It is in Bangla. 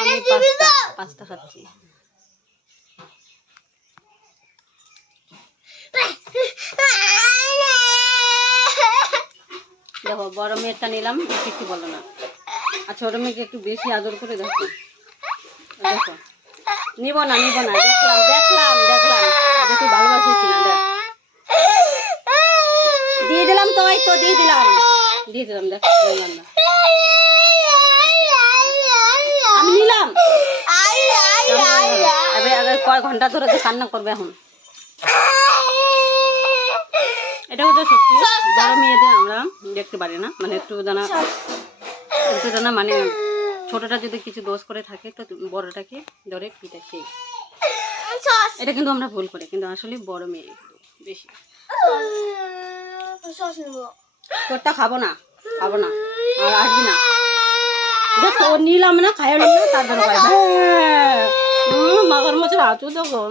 আমি পাস্তা খাচ্ছি। দেখো বড় মেয়েরটা নিলাম, কিছু বলো না। আর ছোট মেয়েকে একটু বেশি আদর করে দেখো। দেখো নিব না, দেখলাম দেখি ভালোবাসিস না। দেখ দিয়ে দিলাম, তো এই তো দিয়ে দিলাম দেখ না আমি নিলাম। এবার কয় ঘন্টা ধরে তো কান্না করবে এখন। এটা হচ্ছে সত্যি, বড় মেয়েদের আমরা দেখতে পারি না, মানে একটু জানা মানে ছোটটা যদি কিছু দোষ করে থাকে তো বড়টাকে ধরে পিটা সেই। এটা কিন্তু আমরা ভুল করি, কিন্তু আসলে বড় মেয়ে বেশি। তোরটা খাবো না আর আসবি না। দেখো নিলাম না, খাইলাম না, তার জন্য মাগার মাছের আঁচু দেখো।